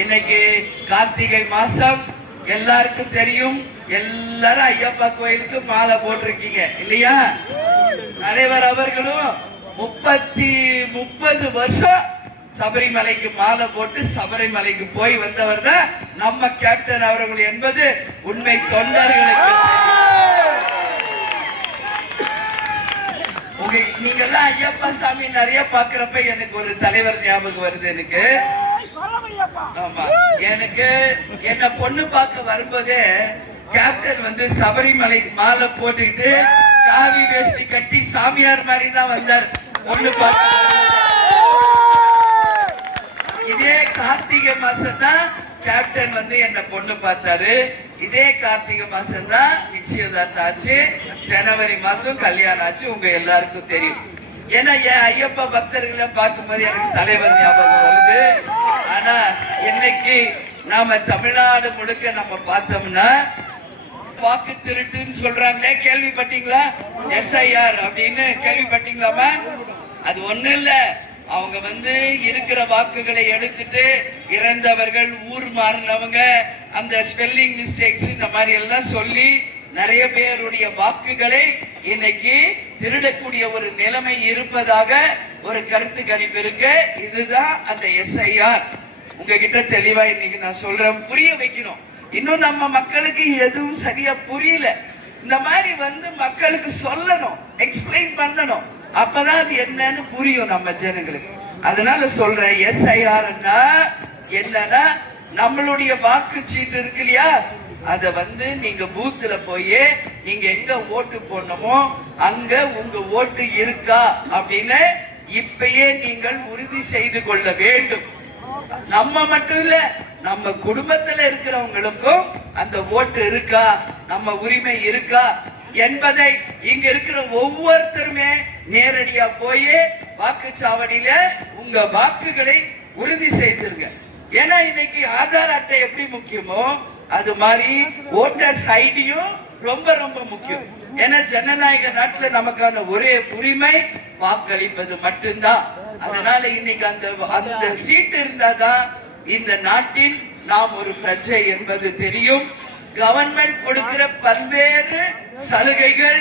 இன்னைக்கு கார்த்திகை மாசம் எல்லாருக்கும் தெரியும். எல்லாரும் ஐயப்பா கோயிலுக்கு மாலை போட்டிருக்கீங்க இல்லையா? தலைவர் அவர்களும் 30 வருஷம் சபரிமலைக்கு மாலை போட்டு சபரிமலைக்கு போய் வந்தவர் தான் நம்ம கேப்டன் அவர்கள் என்பது உண்மை தொண்டர்களுக்கு. நீங்க எல்லாம் ஐயப்பா சாமி நிறைய பாக்குறப்ப எனக்கு ஒரு தலைவர் ஞாபகம் வருது. எனக்கு ஆமா, எனக்கு என்ன பொண்ணு பார்க்க வரும்போதே கேப்டன் வந்து சபரிமலை மாலை போட்டுக்கிட்டு காவி வேஷ்டி கட்டி சாமியார் மாதிரி தான் வந்தார் பொண்ணு பார்க்க. இதே கார்த்திகை மாசம் தான் கேப்டன் வந்து என்ன பொண்ணு பார்த்தாரு. இதே கார்த்திகை மாசம் தான் நிச்சயதார்த்தம் ஆச்சு. ஜனவரி மாசம் கல்யாணம் ஆச்சு. உங்க எல்லாருக்கும் தெரியும். ஏன்னா என் ஐயப்பா பக்தர்களை பார்க்கும்போது எனக்கு தலைவர் ஞாபகம் வருது. ஆனா இன்னைக்கு நாம தமிழ்நாடு முழுக்க நம்ம பார்த்தோம்னா வாக்கு திருட்டுன்னு சொல்றாங்களே, கேள்விப்பட்டீங்களா? SIR அப்படின்னு கேள்விப்பட்டீங்களாமா? அது ஒண்ணு இல்ல, அவங்க வந்து இருக்கிற வாக்குகளை எடுத்துட்டு இறந்தவர்கள், ஊர் மாறினவங்க, அந்த ஸ்பெல்லிங் மிஸ்டேக்ஸ் இந்த மாதிரி எல்லாம் சொல்லி நிறைய பேருடைய வாக்குகளை இன்னைக்கு திருடக்கூடிய ஒரு நிலைமை இருப்பதாக ஒரு கருத்து கணிப்பு இருக்கு. இதுதான் அந்த SIR. உங்ககிட்ட தெளிவா இன்னைக்கு நான் சொல்றேன், புரிய வைக்கணும். இன்னும் நம்ம மக்களுக்கு எதுவும் சரியா புரியல. இந்த மாதிரி வந்து மக்களுக்கு சொல்லணும், எக்ஸ்பிளைன் பண்ணணும். அப்பதான் அது என்னன்னு புரியும் நம்ம ஜனங்களுக்கு. அதனால சொல்றேன், SIR என்னன்னா நம்மளுடைய வாக்கு சீட்டு இருக்கு இல்லையா, அத வந்து நீங்க பூத்துல போய் நீங்க எங்க ஓட்டு போடணுமோ அங்க உங்க ஓட்டு இருக்கா அப்படின்னு இப்பயே நீங்கள் உறுதி செய்து கொள்ள வேண்டும். நம்ம மட்டும் இல்ல, நம்ம குடும்பத்துல இருக்கிறவங்களுக்கும் அந்த ஓட்டு இருக்கா, நம்ம உரிமை இருக்கா என்பதை இங்க இருக்கிற ஒவ்வொருத்தருமே நேரடியா போய் வாக்குச்சாவடியில உங்க வாக்குகளை உறுதி செய்திருங்க. ஏன்னா இன்னைக்கு ஆதார் அட்டை எப்படி முக்கியமோ அது மாதிரி ஓட்டர்ஸ் ஐடியும் ரொம்ப ரொம்ப முக்கியம். ஏன்னா ஜனநாயக நாட்டுல நமக்கான ஒரே உரிமை வாக்களிப்பது மட்டும்தான். அதனால இன்னைக்கு அந்த சீட்டு இருந்தாதான் இந்த நாட்டில் நாம் ஒரு பிரஜை என்பது தெரியும். கவர்மெண்ட் கொடுக்கிற பல்வேறு சலுகைகள்,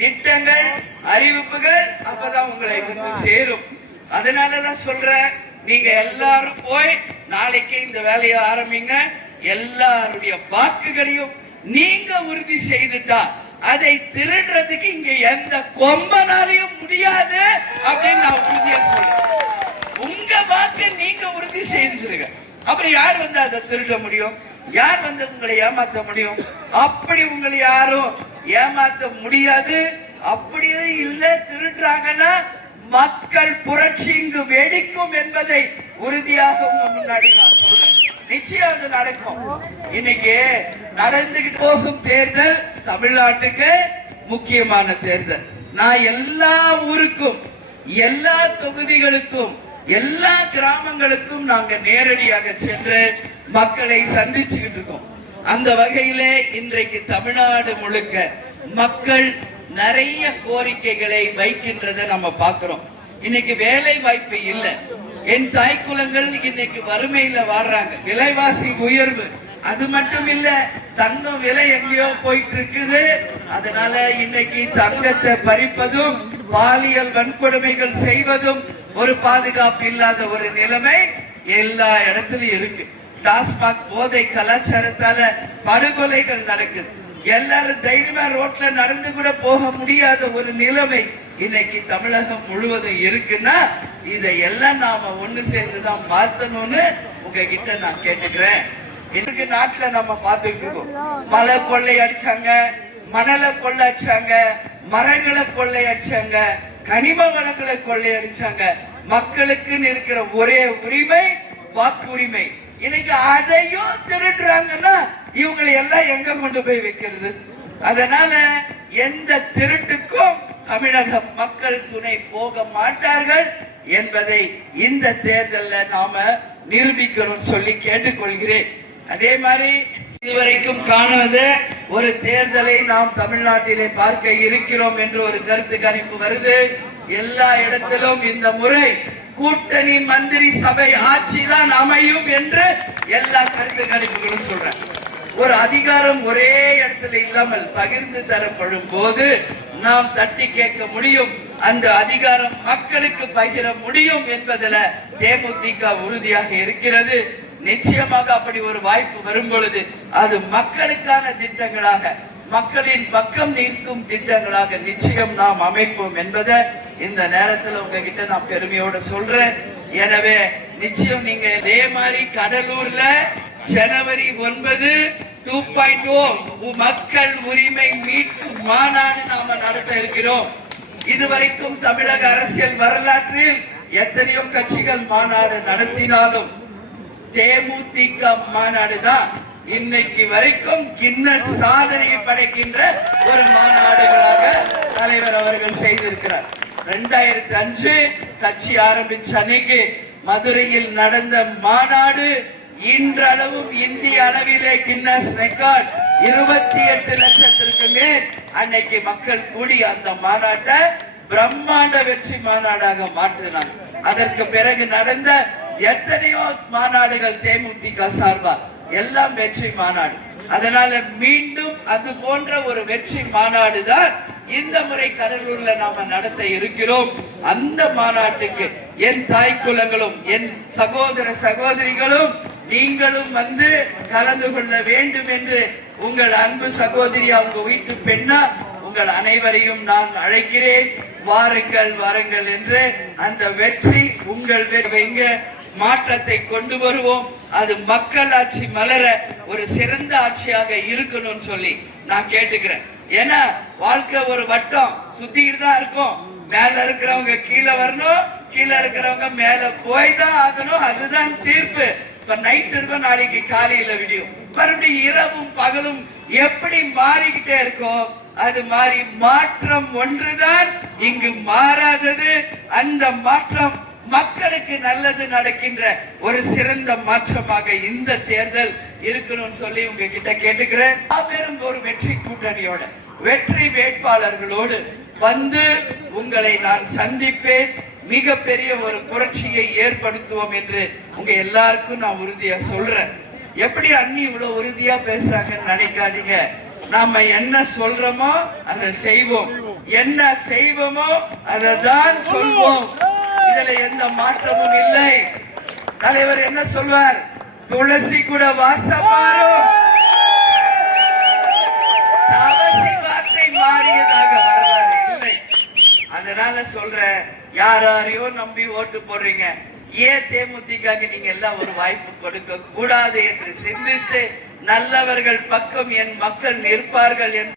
திட்டங்கள், அறிவிப்புகள் அப்பதான் உங்களை வந்து சேரும். அதனாலதான் சொல்றேன், நீங்க எல்லாரும் போய் நாளைக்கு இந்த வேலையை ஆரம்பிங்க. எல்லாருடைய வாக்குகளையும் நீங்க உறுதி செய்துட்டா அதை திருடுறதுக்கு இங்க எந்த கொம்பனாலையும் முடியாது அப்படின்னு நான் உறுதியா சொல்றேன். உங்க வாக்கு நீங்க உறுதி செய்துருங்க. அப்புறம் யார் வந்து அதை திருட முடியும்? யார் வந்து உங்களை ஏமாத்த முடியும்? அப்படி உங்களை யாரும் ஏமாத்த முடியாது. அப்படியே இல்ல திருடுறாங்கன்னா மக்கள் புரட்சி இங்கு வெடிக்கும் என்பதை உறுதியாக உங்க முன்னாடி நான் சொல்றேன். நிச்சயம் அது நடக்கும். இன்னைக்கு நடந்துகிட்டு போகும் தேர்தல் தமிழ்நாட்டுக்கு முக்கியமான தேர்தல். நான் எல்லா ஊருக்கும், எல்லா தொகுதிகளுக்கும், எல்லா கிராமங்களுக்கும் நாங்க நேரடியாக சென்று மக்களை சந்திச்சுக்கிட்டு இருக்கோம். அந்த வகையில இன்றைக்கு தமிழ்நாடு முழுக்க மக்கள் நிறைய கோரிக்கைகளை வைக்கின்றதை நம்ம பார்க்கிறோம். இன்னைக்கு வேலை வாய்ப்பு இல்லை. என் தாய் குலங்கள் இன்னைக்கு வறுமையில வாழ்றாங்க. விலைவாசி உயர்வு, அது மட்டும் இல்ல, தங்கம் விலை எங்கேயோ போயிட்டு இருக்குது. அதனால இன்னைக்கு தங்கத்தை பறிப்பதும் பாலியல் வன்கொடுமைகள் செய்வதும் ஒரு பாதுகாப்பு இல்லாத ஒரு நிலைமை எல்லா இடத்துலயும் இருக்கு. டாஸ்மாக் போதை கலாச்சாரத்தால படுகொலைகள் நடக்குது. எல்லாரும் தைரியமா ரோட்ல நடந்து கூட போக முடியாத ஒரு நிலைமை இன்னைக்கு தமிழகம் முழுவதும் இருக்குன்னா இதையெல்லாம் நாம ஒண்ணு சேர்ந்துதான் மாத்தணும்னு உங்ககிட்ட நான் கேட்டுக்கிறேன். இன்னைக்கு நாட்டுல நம்ம பார்த்துட்டு இருக்கோம், மலை கொள்ளை அடிச்சாங்க, மணலை கொள்ளை அடிச்சாங்க, மரங்களை கொள்ளை அடிச்சாங்க, கனிம வளங்களை கொள்ளை அடிச்சாங்க. மக்களுக்குன்னு இருக்கிற ஒரே உரிமை வாக்குரிமை. இன்னைக்கு அதையும் திருடுறாங்கன்னா இவங்களை எல்லாம் எங்க கொண்டு போய் வைக்கிறது? அதனால எந்த திருட்டுக்கும் தமிழக மக்கள் துணை போக மாட்டார்கள் என்பதை இந்த தேர்தலில் நாம நிரூபிக்கணும் சொல்லி கேட்டுக்கொள்கிறேன். அதே மாதிரி இதுவரைக்கும் காணாத ஒரு தேர்தலை நாம் தமிழ்நாட்டிலே பார்க்க இருக்கிறோம் என்று ஒரு கருத்து கணிப்பு வருது. எல்லா இடத்திலும் இந்த முறை கூட்டணி மந்திரி சபை ஆட்சி தான் அமையும் என்று எல்லா கருத்து கணிப்புகளும் சொல்றேன். ஒரு அதிகாரம் ஒரே இடத்துல இல்லாமல் பகிர்ந்து தரப்படும் போது நாம் தட்டி கேட்க முடியும், அந்த அதிகாரம் மக்களுக்கு பகிர முடியும் என்பதில் தேமுதிக உறுதியாக இருக்கிறது. நிச்சயமாக அப்படி ஒரு வாய்ப்பு வரும் பொழுது அது மக்களுக்கான திட்டங்களாக, மக்களின் பக்கம் நிற்கும் திட்டங்களாக நிச்சயம் நாம் அமைப்போம் என்பதை இந்த நேரத்தில் உங்ககிட்ட நான் பெருமையோட சொல்றேன். எனவே நிச்சயம் நீங்க இதே மாதிரி கடலூர்ல ஜனவரி 9 2.0 மக்கள் உரிமை மீட்பு மாநாடு நாம நடத்த இருக்கிறோம். இதுவரைக்கும் தமிழக அரசியல் வரலாற்றில் எத்தனையோ கட்சிகள் மாநாடு நடத்தினாலும் தேமுதிக மாநாடு தான் இன்னைக்கு வரைக்கும் கின்னஸ் சாதனையை படைக்கின்ற ஒரு மாநாடுகளாக தலைவர் அவர்கள் செய்திருக்கிறார். 2005 கட்சி ஆரம்பிச்ச அன்னைக்கு மதுரையில் நடந்த மாநாடு இன்றளவும் இந்திய அளவிலே கின்னஸ் ரெக்கார்ட் 28 லட்சத்திற்கு மேல் அன்னைக்கு மக்கள் கூடி அந்த மாநாட்டை பிரம்மாண்ட வெற்றி மாநாடாக மாற்றினாங்க. அதற்கு பிறகு நடந்த எத்தனையோ மாநாடுகள் தேமுதிக சார்பா எல்லாம் வெற்றி மாநாடு. அதனால மீண்டும் அது போன்ற ஒரு வெற்றி மாநாடு தான் இந்த முறை கடலூர்ல நாம நடத்த இருக்கிறோம். அந்த மாநாட்டுக்கு என் தாய் குலங்களும் என் சகோதர சகோதரிகளும் நீங்களும் வந்து கலந்து கொள்ள வேண்டும் என்று உங்கள் அன்பு சகோதரி அவங்க வீட்டு பெண்ணா உங்கள் அனைவரையும் நான் அழைக்கிறேன். வாருங்கள் வாருங்கள் என்று அந்த வெற்றி உங்கள் மாற்றத்தை கொண்டு வருவோம். அது மக்கள் ஆட்சி மலர ஒரு சிறந்த ஆட்சியாக இருக்கணும்னு சொல்லி நான் கேட்டுக்கிறேன். ஏன்னா வாழ்க்கை ஒரு வட்டம் சுத்திக்கிட்டு தான் இருக்கும். மேல இருக்கிறவங்க கீழே வரணும், கீழே இருக்கிறவங்க மேல போய் தான் ஆகணும். அதுதான் தீர்ப்பு. இப்ப நைட் இருக்கும், நாளைக்கு காலையில விடியும், மறுபடியும் இரவும் பகலும் எப்படி மாறிக்கிட்டே இருக்கோ அது மாதிரி மாற்றம் ஒன்றுதான் இங்கு மாறாதது. அந்த மாற்றம் மக்களுக்கு நல்லது நடக்கின்ற ஒரு சிறந்த மாற்றமாக இந்த தேர்தல் இருக்கணும்னு சொல்லி உங்ககிட்ட கேட்டுக்கிறேன். வெறும் ஒரு வெற்றி கூட்டணியோட வெற்றி வேட்பாளர்களோடு வந்து உங்களை நான் சந்திப்பேன். மிகப்பெரிய ஒரு புரட்சியை ஏற்படுத்துவோம் என்று உங்க எல்லாருக்கும் நான் உறுதியா சொல்றேன். எப்படி அண்ணி இவ்வளவு உறுதியா பேசுறாங்கன்னு நினைக்காதீங்க. நாம என்ன சொல்றோமோ அதை செய்வோம், என்ன செய்வோமோ அதை தான் சொல்வோம். இதுல எந்த மாற்றமும் இல்லை. தலைவர் என்ன சொல்வார்? துளசி கூட வாசமாறும், தவசி வார்த்தை மாறியதாக வரலாறு இல்லை. அதனால சொல்ற, யாரையோ நம்பி ஓட்டு போடுறீங்க, ஏன் தேமுதிக நீங்க எல்லாம் ஒரு வாய்ப்பு கொடுக்க கூடாது என்று சிந்திச்சு நல்லவர்கள் பக்கம் என் மக்கள் நிற்பார்கள் என்று